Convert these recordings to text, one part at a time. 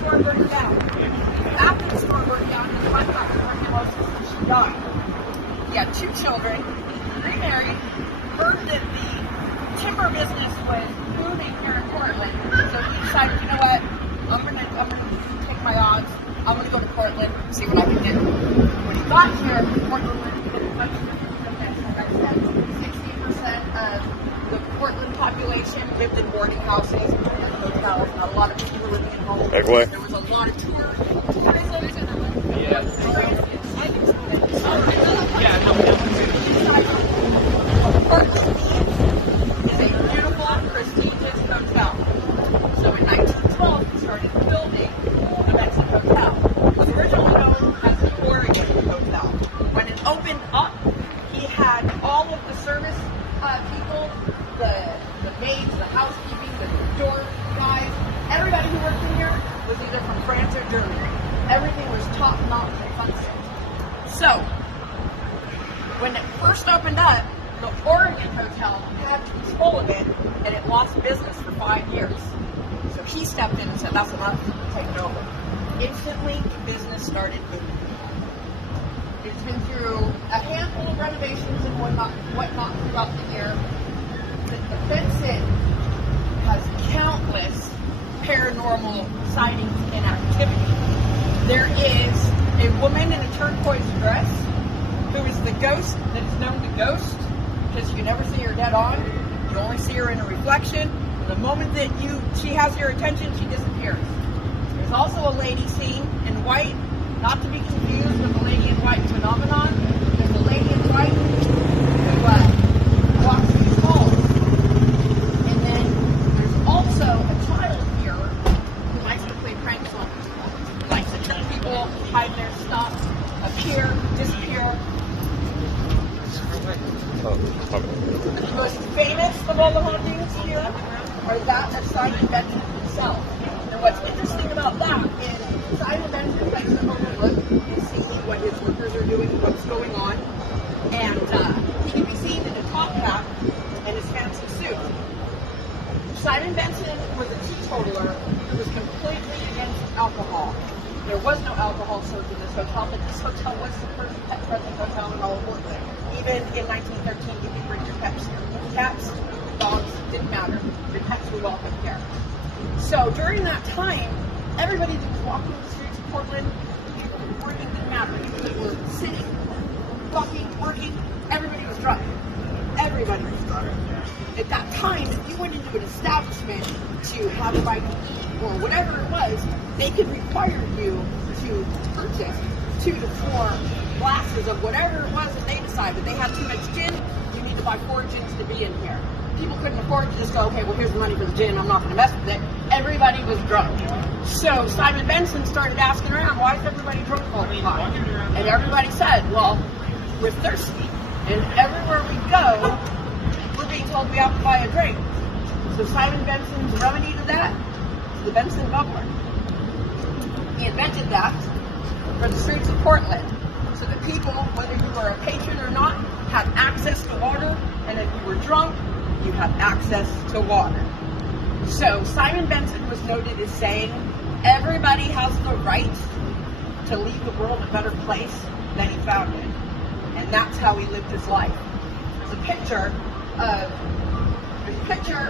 store burned down. After the store burned down, his wife got tuberculosis and she died. He had 2 children, remarried, heard that the timber business was booming here in Portland, so he decided, you know what, I'm gonna take my odds. I'm gonna go to Portland and see what I can do. When he got here, Portland was much different from this. Like I said, 60% of the Portland population lived in boarding houses and hotels. Not a lot of people were living in homes. There was a lot of tourism. Portland is a beautiful, prestigious hotel. So in 1912, he started building the Benson Hotel. It was originally known as the Oregon Hotel. When it opened up, he had all of the service people, the maids, the housekeeping, the door guys, everybody who worked in here was either from France or Germany. Everything was top notch and fancy. So, when it first opened up, the Oregon Hotel had control of it, and it lost business for 5 years. So he stepped in and said, that's enough, take it over. Instantly, the business started booming. It's been through a handful of renovations and whatnot throughout the year. The Benson has countless paranormal sightings and activity. There is a woman in a turquoise dress who is the ghost that is known to ghost, because you never see her dead on. You only see her in a reflection. The moment that she has your attention, she disappears. There's also a lady seen in white, not to be confused with the lady in white phenomenon. There's a lady in white who walks these halls. And then there's also a child here who likes to play pranks on people. He likes to trick people, hide their stuff, appear, disappear. The most famous of all the hauntings here are that of Simon Benson himself. And what's interesting about that is Simon Benson likes to overlook and see what his workers are doing, what's going on. And he can be seen in a top hat and his fancy suit. Simon Benson was a teetotaler who was completely against alcohol. There was no alcohol served in this hotel, but this hotel was the first pet-friendly hotel in all of Portland. Even in 1913, you could bring your pets here. Cats, dogs, didn't matter. Your pets were welcome here. So during that time, everybody that was walking the streets of Portland, people were working, didn't matter. People were sitting, walking, working, everybody was drunk. Everybody was drunk. At that time, if you went into an establishment to have a bite to eat or whatever it was, they could require you to purchase 2 to 4 glasses of whatever it was that they decided. They had too much gin, you need to buy 4 gins to be in here. People couldn't afford to just go, okay, well, here's the money for the gin, I'm not going to mess with it. Everybody was drunk. So Simon Benson started asking around, why is everybody drunk all the time? And everybody said, well, we're thirsty. And everywhere we go, we're being told we have to buy a drink. So Simon Benson's remedy to that is the Benson bubbler. He invented that for the streets of Portland. So that people, whether you were a patron or not, had access to water, and if you were drunk, you had access to water. So Simon Benson was noted as saying, everybody has the right to leave the world a better place than he found it. And that's how he lived his life. There's a picture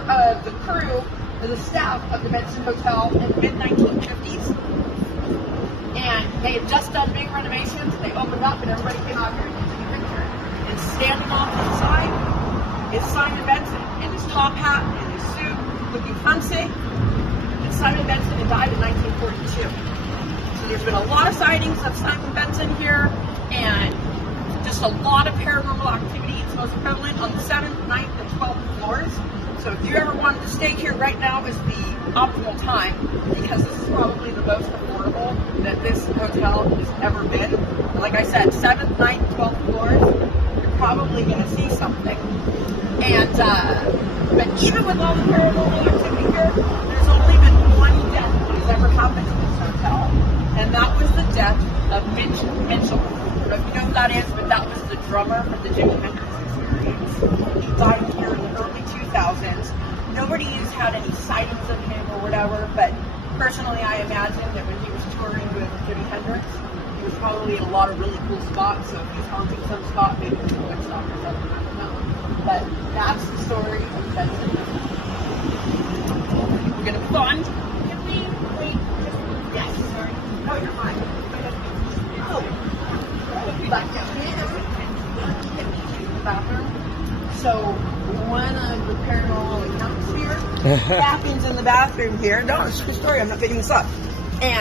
of the crew, or the staff of the Benson Hotel in the mid-1950s. And they had just done big renovations, and they opened up, and everybody came out here and took a picture. And standing off to the side is Simon Benson in his top hat and his suit, looking fancy. And Simon Benson had died in 1942. So there's been a lot of sightings of Simon Benson here, and just a lot of paranormal activity. It's most prevalent on the 7th, 9th, and 12th floors. So if you ever wanted to stay here, right now is the optimal time, because this is probably the most affordable that this hotel has ever been. Like I said, 7th, 9th, 12th floors, you're probably going to see something. And, but even with all the paranormal activity here, there's only been one death that has ever happened in this hotel, and that was the death of Mitch Mitchell. I don't know if you know who that is, but that was the drummer for the Jimi Hendrix Experience. He died here in the early 2000s. Nobody has had any sightings of him or whatever, but personally I I imagine that when he was touring with Jimi Hendrix, he was probably in a lot of really cool spots. So if he's haunting some spot, maybe it's a Woodstock or something. I don't know. But that's the story of Benson. We're gonna move on. Can we wait? Yes. Sorry. No, you're fine. Oh. Back down here. The bathroom. So one of the paranormal accounts here happens in the bathroom here. No, it's a true story. I'm not making this up. And